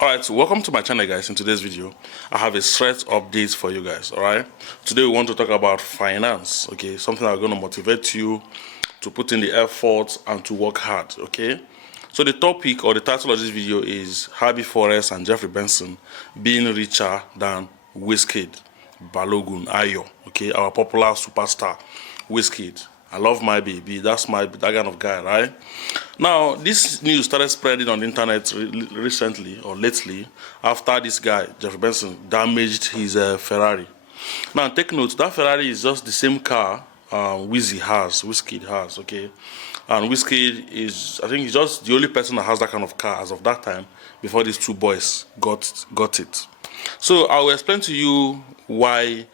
Alright, so welcome to my channel, guys. In today's video I have a threat update for you guys. Alright, today we want to talk about finance, okay, something that's going to motivate you to put in the effort and to work hard. Okay, so the topic or the title of this video is Forex and Jeffery Benson being richer than Wizkid, Balogun, Ayo, okay, our popular superstar Wizkid. I love my baby. That's that kind of guy, right? Now, this news started spreading on the internet recently or lately after this guy, Jeffery Benson, damaged his Ferrari. Now, take note, that Ferrari is just the same car Wizkid has, okay? And Wizkid is, I think, he's just the only person that has that kind of car as of that time before these two boys got it. So, I will explain to you why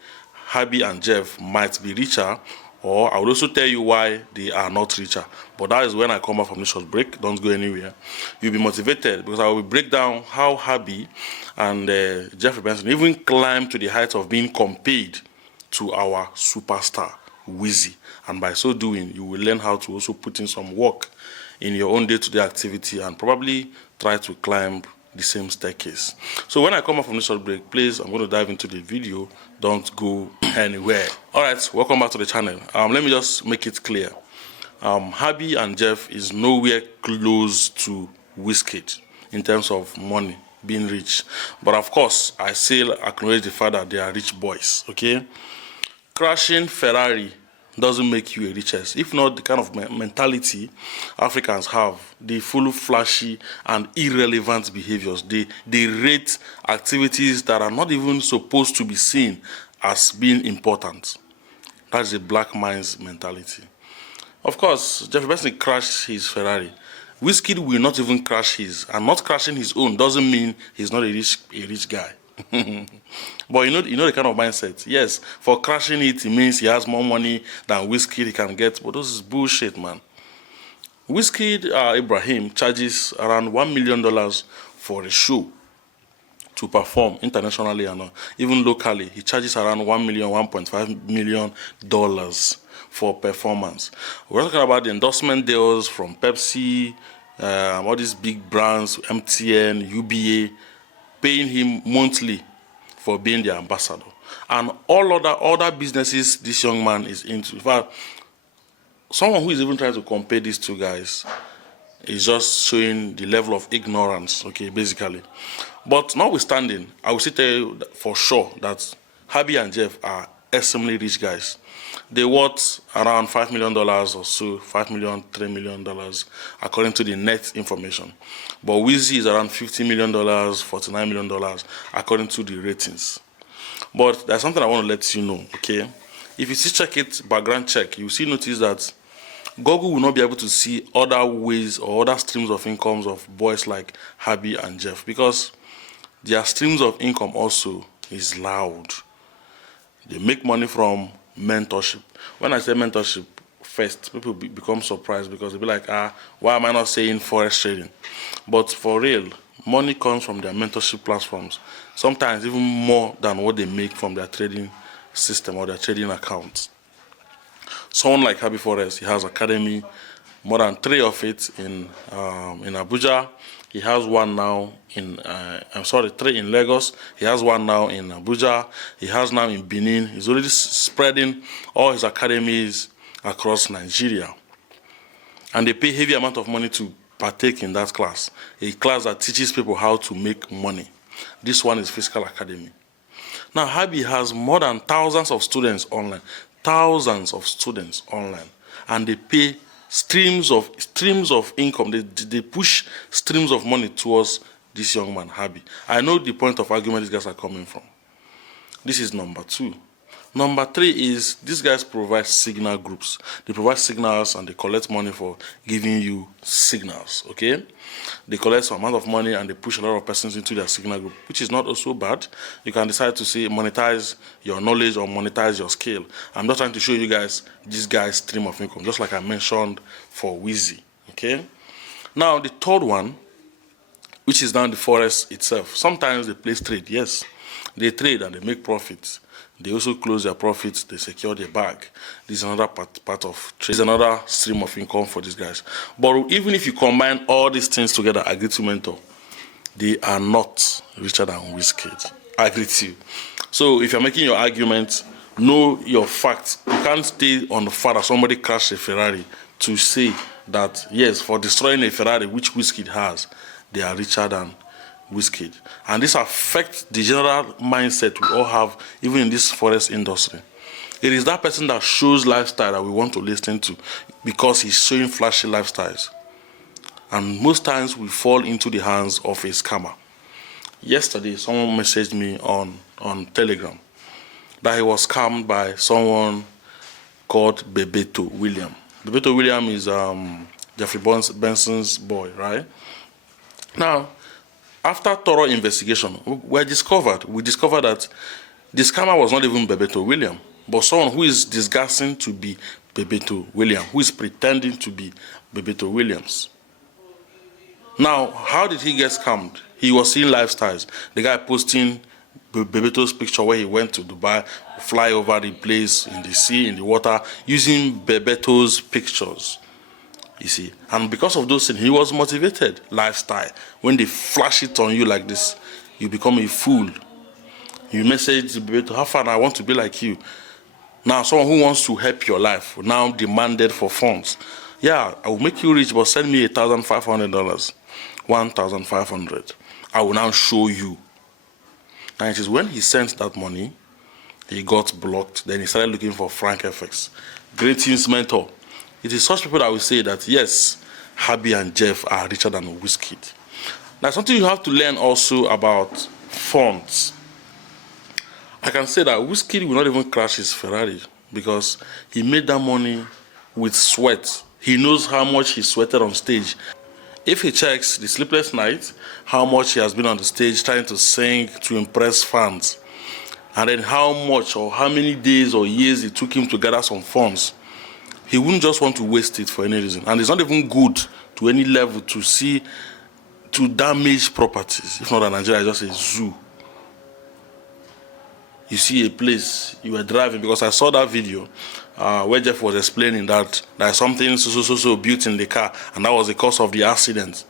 Habi and Jeff might be richer, or I will also tell you why they are not richer. But that is when I come back from this short break. Don't go anywhere. You'll be motivated because I will break down how Habi and Jeffery Benson even climbed to the heights of being compared to our superstar Wizzy. And by so doing, you will learn how to also put in some work in your own day-to-day activity and probably try to climb the same staircase. So when I come up from this short break, please, I'm going to dive into the video. Don't go anywhere. Alright, welcome back to the channel. Let me just make it clear. Habi and Jeff is nowhere close to Wizkid in terms of money, being rich. But of course, I still acknowledge the fact that they are rich boys, okay? Crashing Ferrari doesn't make you a richest. If not the kind of mentality Africans have, the full flashy and irrelevant behaviors. They rate activities that are not even supposed to be seen as being important. That's the black man's mentality. Of course, Jeffery Benson crashed his Ferrari. Wizkid will not even crash his, and not crashing his own doesn't mean he's not a rich guy. But you know the kind of mindset. Yes, for crashing it means he has more money than Wizkid he can get. But this is bullshit, man. Wizkid Ibrahim charges around $1 million for a show to perform internationally and even locally. He charges around $1.5 million for performance. We're talking about the endorsement deals from Pepsi, all these big brands, MTN, UBA, paying him monthly for being the ambassador, and all other businesses this young man is into. In fact, someone who is even trying to compare these two guys is just showing the level of ignorance, okay, basically. But notwithstanding, I will still tell you for sure that Habi and Jeff are extremely rich guys. They worth around $5 million or so, $5 million, $3 million, according to the net information. But Wizzy is around $50 million, $49 million, according to the ratings. But there's something I want to let you know, okay? If you see check it, background check, you see notice that Google will not be able to see other ways or other streams of incomes of boys like Habi and Jeff, because their streams of income also is loud. They make money from mentorship. When I say mentorship, first, people become surprised because they'll be like, why am I not saying forex trading? But for real, money comes from their mentorship platforms, sometimes even more than what they make from their trading system or their trading accounts. Someone like Habi Forex, he has academy, more than 3 of it in Abuja. He has one now in, 3 in Lagos. He has one now in Abuja. He has now in Benin. He's already spreading all his academies across Nigeria. And they pay heavy amount of money to partake in that class. A class that teaches people how to make money. This one is Physical Academy. Now, Habi has more than thousands of students online. Thousands of students online. And they pay streams of income. They push streams of money towards this young man, Habi. I know the point of argument these guys are coming from. This is number 2. Number 3 is these guys provide signal groups. They provide signals and they collect money for giving you signals, okay? They collect some amount of money and they push a lot of persons into their signal group, which is not also bad. You can decide to say monetize your knowledge or monetize your skill. I'm just trying to show you guys this guy's stream of income, just like I mentioned for Wizzy, okay? Now, the third one, which is now the forex itself. Sometimes they place trade, yes. They trade and they make profits. They also close their profits, they secure their bag. This is another part of trade. This is another stream of income for these guys. But even if you combine all these things together, agree to mentor, they are not richer than Wizkid. I agree with you. So if you're making your argument, know your facts. You can't stay on the fact that somebody crashed a Ferrari to say that, yes, for destroying a Ferrari, which Wizkid has, they are richer than Wizkid. And this affects the general mindset we all have, even in this Forex industry. It is that person that shows lifestyle that we want to listen to because he's showing flashy lifestyles. And most times we fall into the hands of a scammer. Yesterday, someone messaged me on Telegram that he was scammed by someone called Bebeto William. Bebeto William is Jeffery Benson's boy, right? Now, after thorough investigation, we discovered that the scammer was not even Bebeto William, but someone who is disguising to be Bebeto William, who is pretending to be Bebeto Williams. Now, how did he get scammed? He was seeing lifestyles. The guy posting Bebeto's picture where he went to Dubai, fly over the place in the sea, in the water, using Bebeto's pictures. You see, and because of those things, he was motivated. Lifestyle. When they flash it on you like this, you become a fool. You message Bebeto, how far I want to be like you. Now, someone who wants to help your life now demanded for funds. Yeah, I will make you rich, but send me $1,500, $1,500. I will now show you. And it is when he sent that money, he got blocked. Then he started looking for Frank FX. Greetings, mentor. It is such people that will say that, yes, Habby and Jeff are richer than Wizkid. Now, something you have to learn also about funds. I can say that Wizkid will not even crash his Ferrari because he made that money with sweat. He knows how much he sweated on stage. If he checks the sleepless nights, how much he has been on the stage trying to sing to impress fans, and then how much or how many days or years it took him to gather some funds, he wouldn't just want to waste it for any reason. And it's not even good to any level to damage properties. If not in Nigeria, it's just a zoo. You see a place, you were driving, because I saw that video where Jeff was explaining that there's something so built in the car, and that was the cause of the accident.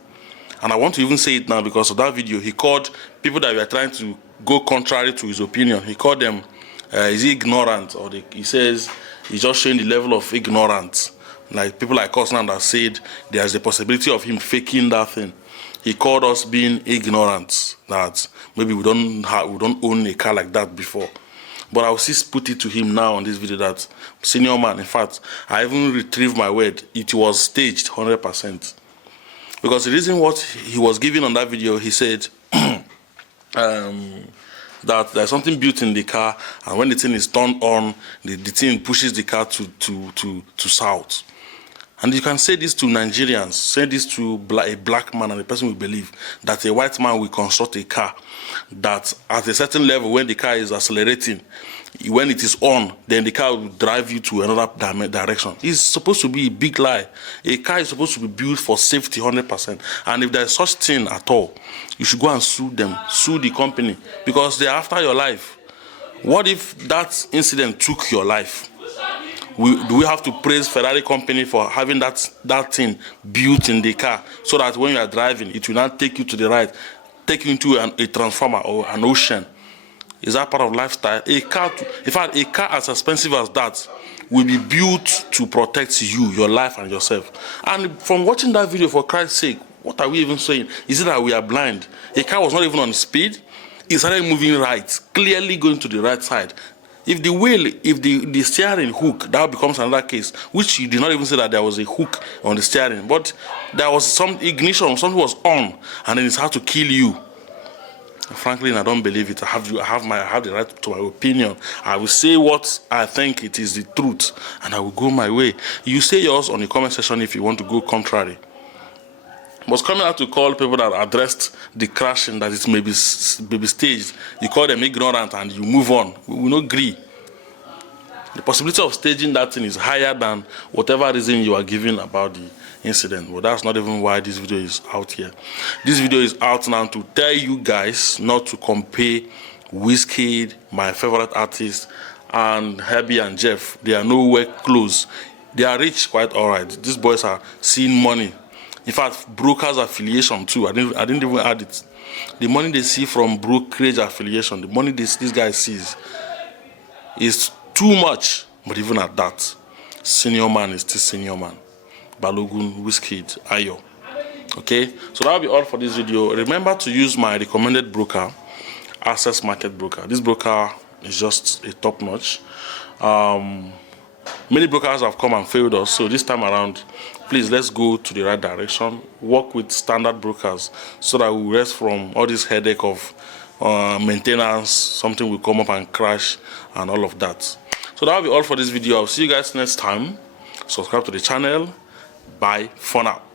And I want to even say it now because of that video. He called people that were trying to go contrary to his opinion. He called them, is he ignorant? Or he says he's just showing the level of ignorance. Like people like us now that said there's the possibility of him faking that thing. He called us being ignorant, that maybe we don't own a car like that before. But I will just put it to him now on this video that, senior man, in fact, I even retrieved my word. It was staged 100%. Because the reason what he was giving on that video, he said that there's something built in the car, and when the thing is turned on, the thing pushes the car to south. And you can say this to Nigerians, say this to a black man, and the person will believe that a white man will construct a car that at a certain level, when the car is accelerating, when it is on, then the car will drive you to another direction. It's supposed to be a big lie. A car is supposed to be built for safety 100%. And if there is such thing at all, you should go and sue them, sue the company, because they are after your life. What if that incident took your life? Do we have to praise Ferrari company for having that thing built in the car so that when you are driving, it will not take you to the right, take you into a transformer or an ocean? Is that part of lifestyle? In fact, a car as expensive as that will be built to protect you, your life, and yourself. And from watching that video, for Christ's sake, what are we even saying? Is it that we are blind? A car was not even on speed. It started moving right, clearly going to the right side. If the wheel, if the steering hook, that becomes another case, which you did not even say that there was a hook on the steering, but there was some ignition, something was on, and then it's hard to kill you. Frankly, I don't believe it. I have the right to my opinion. I will say what I think it is the truth, and I will go my way. You say yours on the comment section if you want to go contrary. But coming out to call people that addressed the crashing, that it may be staged, you call them ignorant and you move on. We will not agree. The possibility of staging that thing is higher than whatever reason you are giving about the incident. But that's not even why this video is out here. This video is out now to tell you guys not to compare Wizkid, my favorite artist, and Habby and Jeff. They are nowhere close. They are rich, quite alright. These boys are seeing money. In fact, brokers affiliation too. I didn't even add it. The money they see from brokerage affiliation, the money this guy sees is too much. But even at that, senior man is still senior man. Balogun, Wizkid, Ayo. Okay, so that'll be all for this video. Remember to use my recommended broker, Access Market Broker. This broker is just a top notch. Many brokers have come and failed us, so this time around, please let's go to the right direction. Work with standard brokers so that we rest from all this headache of maintenance. Something will come up and crash and all of that. So that'll be all for this video. I'll see you guys next time. Subscribe to the channel. Bye for now.